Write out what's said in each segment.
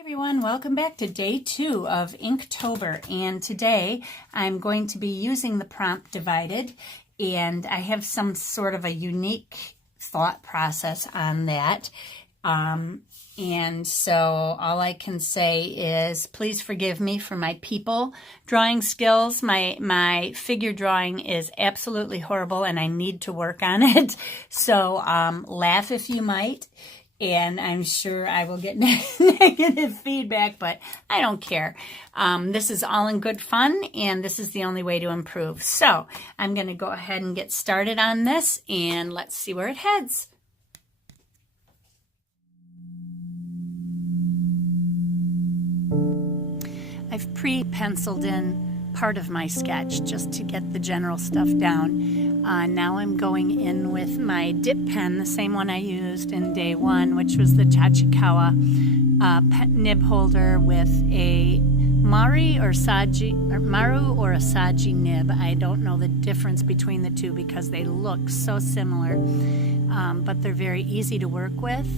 Everyone, welcome back to day 2 of Inktober, and today I'm going to be using the prompt divided, and I have some sort of a unique thought process on that. And so all I can say is please forgive me for my people drawing skills. My figure drawing is absolutely horrible and I need to work on it. So laugh if you might. And I'm sure I will get negative feedback, but I don't care. This is all in good fun, and this is the only way to improve. So I'm going to go ahead and get started on this, and let's see where it heads. I've pre-penciled in part of my sketch just to get the general stuff down. Now I'm going in with my dip pen, the same one I used in day 1, which was the Tachibana nib holder with a Maru or Asagi nib. I don't know the difference between the two because they look so similar, but they're very easy to work with.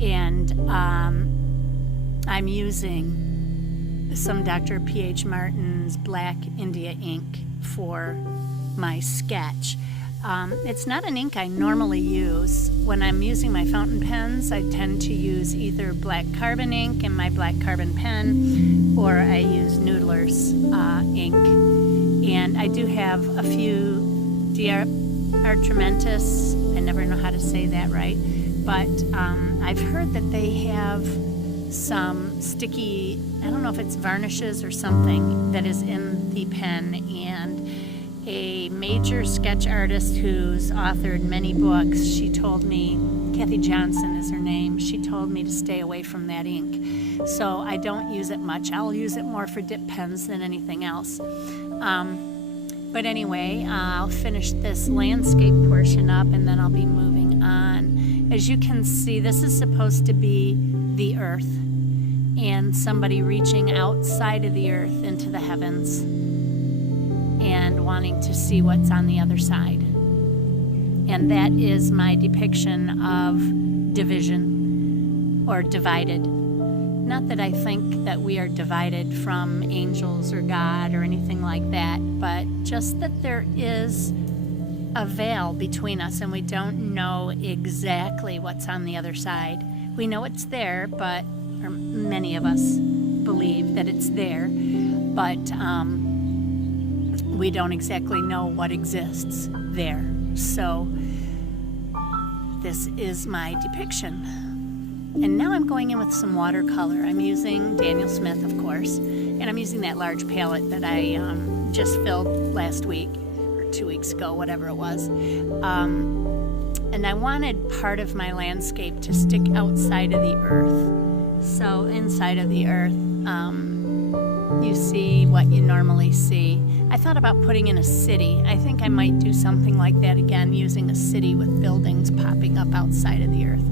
And I'm using some Dr. P.H. Martin's Black India ink for my sketch. It's not an ink I normally use. When I'm using my fountain pens, I tend to use either black carbon ink in my black carbon pen, or I use Noodler's ink. And I do have a few Artrimentis, I never know how to say that right, but I've heard that they have some sticky, I don't know if it's varnishes or something that is in the pen, and a major sketch artist who's authored many books, she told me, Kathy Johnson is her name, she told me to stay away from that ink. So I don't use it much. I'll use it more for dip pens than anything else. But anyway, I'll finish this landscape portion up and then I'll be moving on. As you can see, this is supposed to be the earth and somebody reaching outside of the earth into the heavens and wanting to see what's on the other side. And that is my depiction of division or divided. Not that I think that we are divided from angels or God or anything like that, but just that there is a veil between us and we don't know exactly what's on the other side. We know it's there, but or many of us believe that it's there, but we don't exactly know what exists there. So this is my depiction. And now I'm going in with some watercolor. I'm using Daniel Smith, of course, and I'm using that large palette that I just filled last week, or 2 weeks ago, whatever it was. And I wanted part of my landscape to stick outside of the earth. So inside of the earth, you see what you normally see. I thought about putting in a city. I think I might do something like that again, using a city with buildings popping up outside of the earth,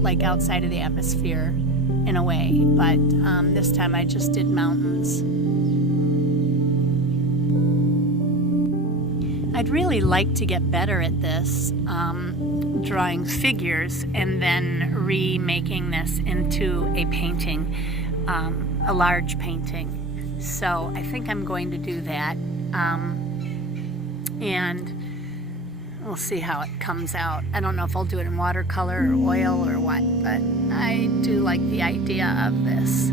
like outside of the atmosphere in a way. But this time I just did mountains. I'd really like to get better at this, drawing figures and then remaking this into a painting, a large painting. So I think I'm going to do that, and we'll see how it comes out. I don't know if I'll do it in watercolor or oil or what, but I do like the idea of this.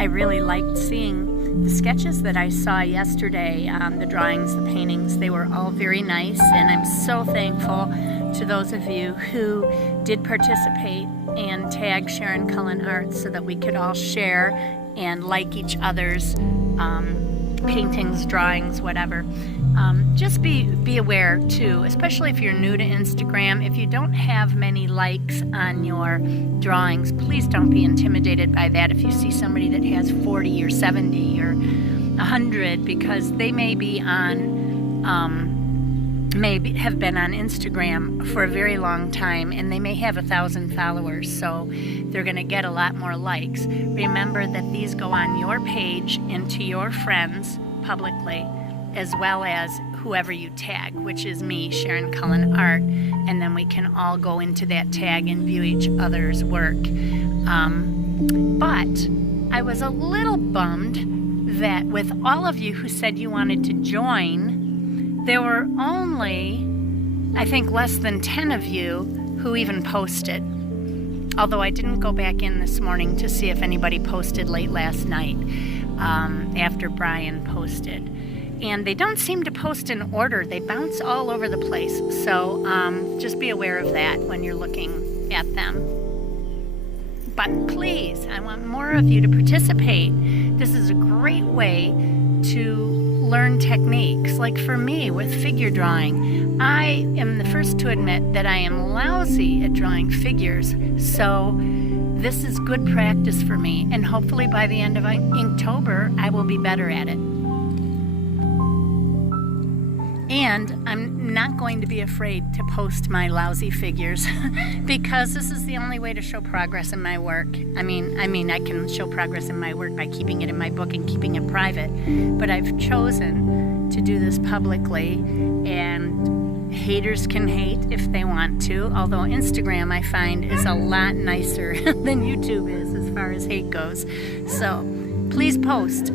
I really liked seeing the sketches that I saw yesterday, the drawings, the paintings. They were all very nice, and I'm so thankful to those of you who did participate and tag Sharoncullenfineart so that we could all share and like each other's paintings, drawings, whatever. Just be aware too, especially if you're new to Instagram, if you don't have many likes on your drawings, please don't be intimidated by that if you see somebody that has 40 or 70 or 100, because they may be on have been on Instagram for a very long time, and they may have 1,000 followers, so they're going to get a lot more likes. Remember that these go on your page and to your friends publicly, as well as whoever you tag, which is me, Sharoncullenfineart, and then we can all go into that tag and view each other's work. But I was a little bummed that with all of you who said you wanted to join, there were only, I think, less than 10 of you who even posted. Although I didn't go back in this morning to see if anybody posted late last night after Brian posted. And they don't seem to post in order. They bounce all over the place. So just be aware of that when you're looking at them. But please, I want more of you to participate. This is a great way to learn techniques. Like for me with figure drawing, I am the first to admit that I am lousy at drawing figures. So this is good practice for me. And hopefully by the end of Inktober, I will be better at it. And I'm not going to be afraid to post my lousy figures because this is the only way to show progress in my work. I mean, I can show progress in my work by keeping it in my book and keeping it private, but I've chosen to do this publicly, and haters can hate if they want to, although Instagram, I find, is a lot nicer than YouTube is as far as hate goes. So please post.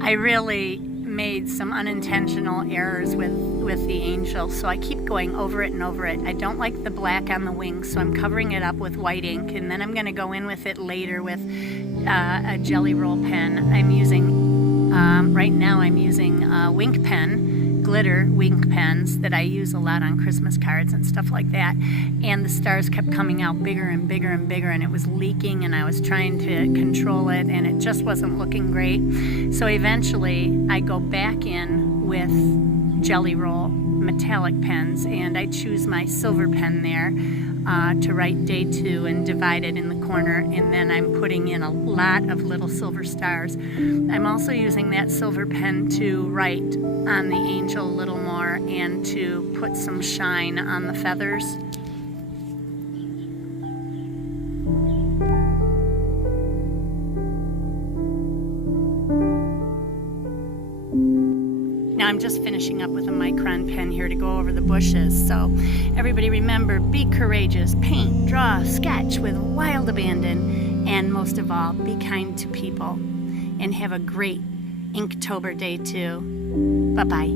I really made some unintentional errors with the angel, so I keep going over it and over it. I don't like the black on the wings, so I'm covering it up with white ink, and then I'm going to go in with it later with a jelly roll pen. I'm using, right now I'm using Wink pen, glitter wink pens that I use a lot on Christmas cards and stuff like that, and the stars kept coming out bigger and bigger and bigger, and it was leaking, and I was trying to control it, and it just wasn't looking great. So eventually I go back in with jelly roll metallic pens, and I choose my silver pen there to write day 2 and divide it in the corner, and then I'm putting in a lot of little silver stars. I'm also using that silver pen to write on the angel a little more and to put some shine on the feathers. Now I'm just finishing up with a micron pen here to go over the bushes. So everybody remember, be courageous, paint, draw, sketch with wild abandon, and most of all, be kind to people. And have a great Inktober day 2. Bye-bye.